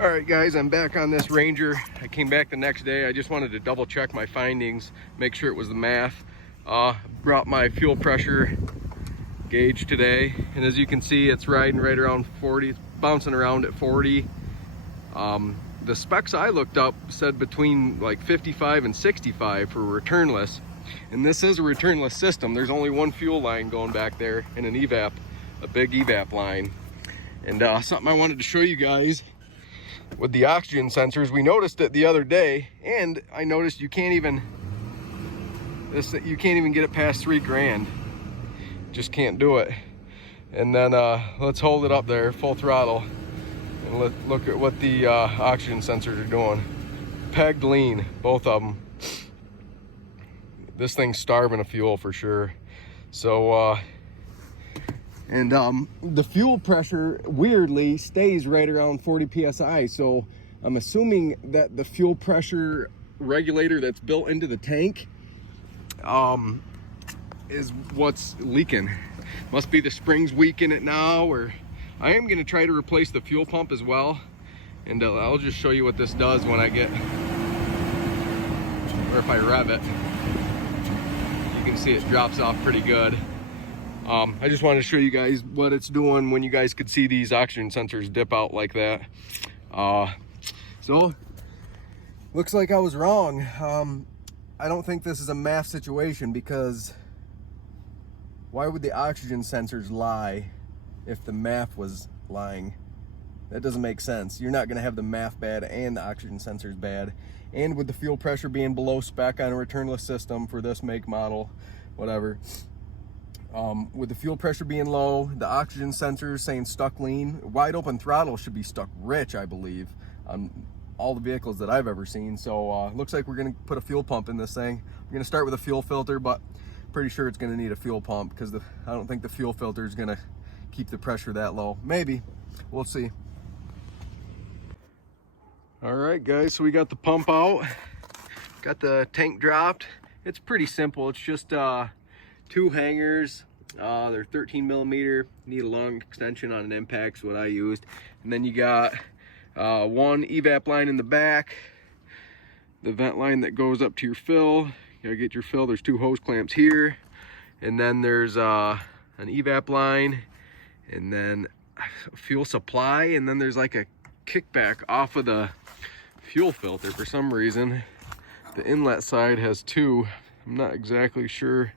All right guys, I'm back on this Ranger. I came back the next day. I just wanted to double check my findings, make sure it was the math. Brought my fuel pressure gauge today, and as you can see, it's riding right around 40, it's bouncing around at 40. The specs I looked up said between like 55 and 65 for returnless, and this is a returnless system. There's only one fuel line going back there and an evap, a big evap line. And something I wanted to show you guys with the oxygen sensors, we noticed it the other day, and I noticed you can't even get it past 3 grand. Just can't do it. And then let's hold it up there full throttle and look at what the oxygen sensors are doing. Pegged lean, both of them. This thing's starving of fuel for sure. So and the fuel pressure weirdly stays right around 40 psi. So I'm assuming that the fuel pressure regulator that's built into the tank is what's leaking. Must be the springs weak in it now, or I am going to try to replace the fuel pump as well. And I'll just show you what this does when I get, or if I rev it. You can see it drops off pretty good. I just wanted to show you guys what it's doing when you guys could see these oxygen sensors dip out like that. So, looks like I was wrong. I don't think this is a math situation, because why would the oxygen sensors lie if the math was lying? That doesn't make sense. You're not going to have the math bad and the oxygen sensors bad. And with the fuel pressure being below spec on a returnless system for this make model, whatever. With the fuel pressure being low, the oxygen sensors saying stuck lean, wide open throttle should be stuck rich, I believe, on all the vehicles that I've ever seen. So looks like we're going to put a fuel pump in this thing. We're going to start with a fuel filter, but pretty sure it's going to need a fuel pump, because I don't think the fuel filter is going to keep the pressure that low. Maybe. We'll see. All right guys, so we got the pump out, got the tank dropped. It's pretty simple. It's just 2 hangers. They're 13 millimeter, need a long extension on an impact, is what I used. And then you got one evap line in the back, the vent line that goes up to your fill. You gotta get your fill. There's 2 hose clamps here, and then there's an evap line, and then a fuel supply, and then there's like a kickback off of the fuel filter. For some reason the inlet side has 2. I'm not exactly sure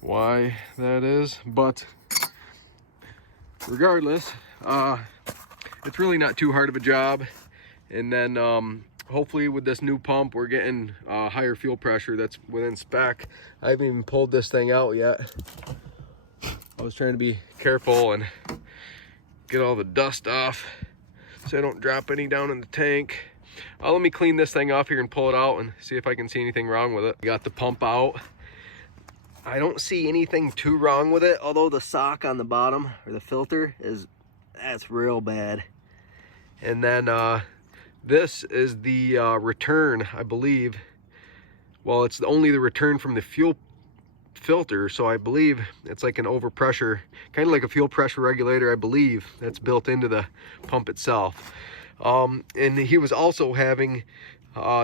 why that is, but regardless, it's really not too hard of a job. And then hopefully with this new pump we're getting higher fuel pressure that's within spec. I haven't even pulled this thing out yet. I was trying to be careful and get all the dust off so I don't drop any down in the tank. Let me clean this thing off here and pull it out and see if I can see anything wrong with it. Got the pump out. I don't see anything too wrong with it, although the sock on the bottom, or the filter, that's real bad. And then this is the return, I believe. Well, it's only the return from the fuel filter, so I believe it's like an overpressure, kind of like a fuel pressure regulator, I believe, that's built into the pump itself. And he was also having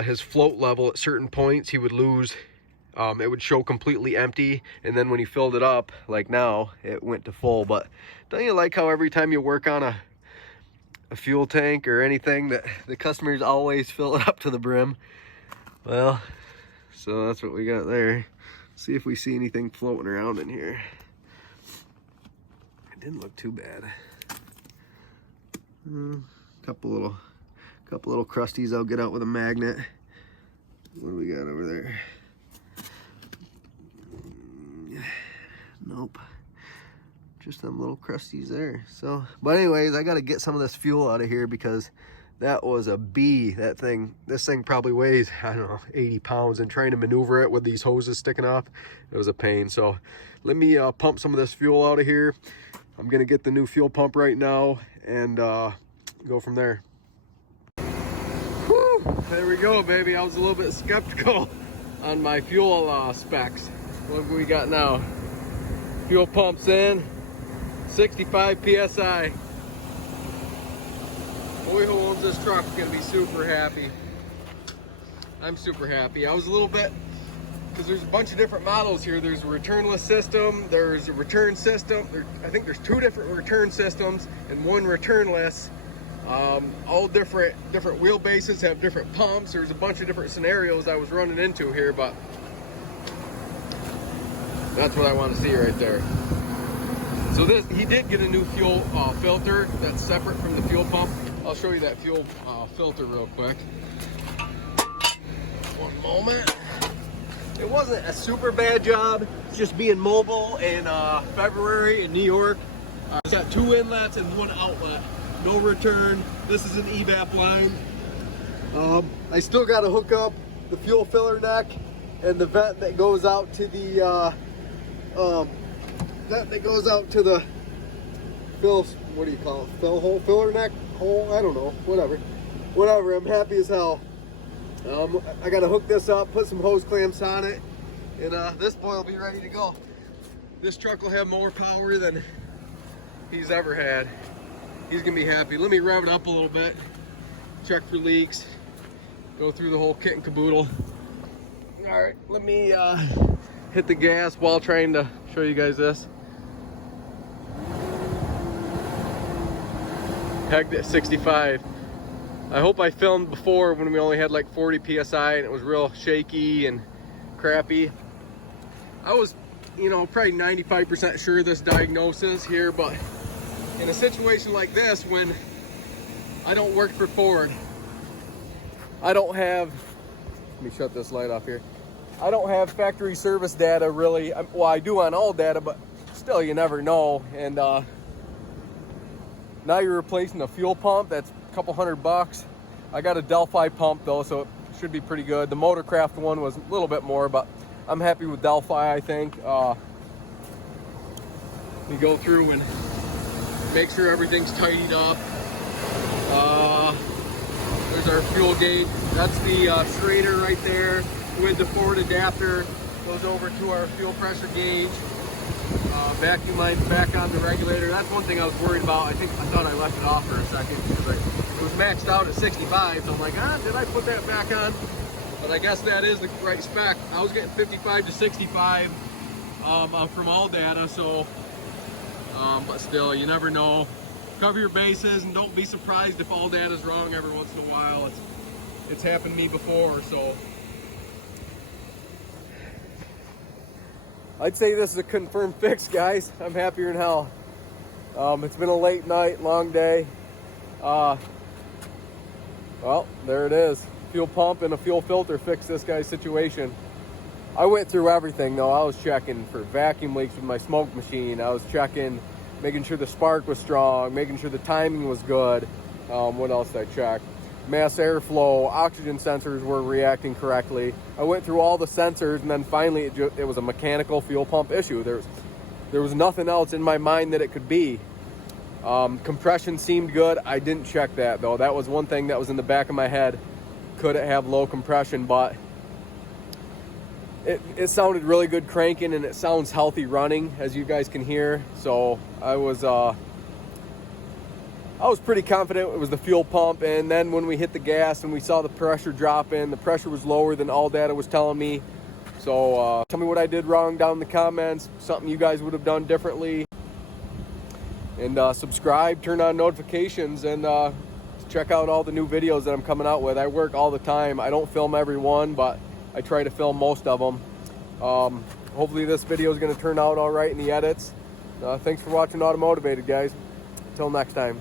his float level at certain points, he would lose. It would show completely empty, and then when he filled it up, like now, it went to full. But don't you like how every time you work on a fuel tank or anything, that the customers always fill it up to the brim? Well, so that's what we got there. See if we see anything floating around in here. It didn't look too bad. Couple little crusties I'll get out with a magnet. What do we got over there? Nope, just them little crusties there. So, but anyways, I got to get some of this fuel out of here, because that was a bee. This thing probably weighs, I don't know, 80 pounds, and trying to maneuver it with these hoses sticking off, it was a pain. So let me pump some of this fuel out of here. I'm gonna get the new fuel pump right now and go from there. Whew, there we go, baby. I was a little bit skeptical on my fuel specs. What have we got now? Fuel pumps in, 65 psi. Boy who owns this truck is gonna be super happy. I'm super happy. I was a little bit, because there's a bunch of different models here. There's a returnless system, there's a return system. I think there's 2 different return systems and 1 returnless. All different wheelbases have different pumps. There's a bunch of different scenarios I was running into here, but that's what I want to see right there. So he did get a new fuel filter that's separate from the fuel pump. I'll show you that fuel filter real quick. One moment. It wasn't a super bad job. It's just being mobile in February in New York. It's got 2 inlets and 1 outlet. No return. This is an evap line. I still got to hook up the fuel filler neck and the vent that goes out to the what do you call it? Fill hole, filler neck hole? I don't know. Whatever. I'm happy as hell. I got to hook this up, put some hose clamps on it, and this boy will be ready to go. This truck will have more power than he's ever had. He's gonna be happy. Let me rev it up a little bit, check for leaks, go through the whole kit and caboodle. All right, let me hit the gas while trying to show you guys this. Pegged at 65. I hope I filmed before when we only had like 40 PSI and it was real shaky and crappy. I was, probably 95% sure of this diagnosis here, but in a situation like this, when I don't work for Ford, I don't have, let me shut this light off here. I don't have factory service data really. Well, I do on all data, but still you never know. And now you're replacing a fuel pump. That's a couple $100. I got a Delphi pump though, so it should be pretty good. The Motorcraft one was a little bit more, but I'm happy with Delphi, I think. We go through and make sure everything's tidied up. There's our fuel gauge. That's the strainer right there with the forward adapter. Goes over to our fuel pressure gauge. Vacuum line's back on the regulator. That's one thing I was worried about. I thought I left it off for a second because it was maxed out at 65. So I'm like, did I put that back on? But I guess that is the right spec. I was getting 55 to 65 from all data. So, but still, you never know. Cover your bases and don't be surprised if all data's wrong every once in a while. It's happened to me before, so. I'd say this is a confirmed fix, guys. I'm happier than hell. It's been a late night, long day. Well, there it is. Fuel pump and a fuel filter fixed this guy's situation. I went through everything though. I was checking for vacuum leaks with my smoke machine. I was checking, making sure the spark was strong, making sure the timing was good. What else did I check? Mass airflow, oxygen sensors were reacting correctly. I went through all the sensors, and then finally it was a mechanical fuel pump issue. There was nothing else in my mind that it could be. Compression seemed good. I didn't check that though. That was one thing that was in the back of my head. Could it have low compression? But it sounded really good cranking, and it sounds healthy running, as you guys can hear. So I was pretty confident it was the fuel pump. And then when we hit the gas and we saw the pressure drop in, the pressure was lower than all data was telling me. So tell me what I did wrong down in the comments, something you guys would have done differently. And subscribe, turn on notifications, and check out all the new videos that I'm coming out with. I work all the time. I don't film every one, but I try to film most of them. Hopefully this video is going to turn out all right in the edits. Thanks for watching Automotivated, guys. Until next time.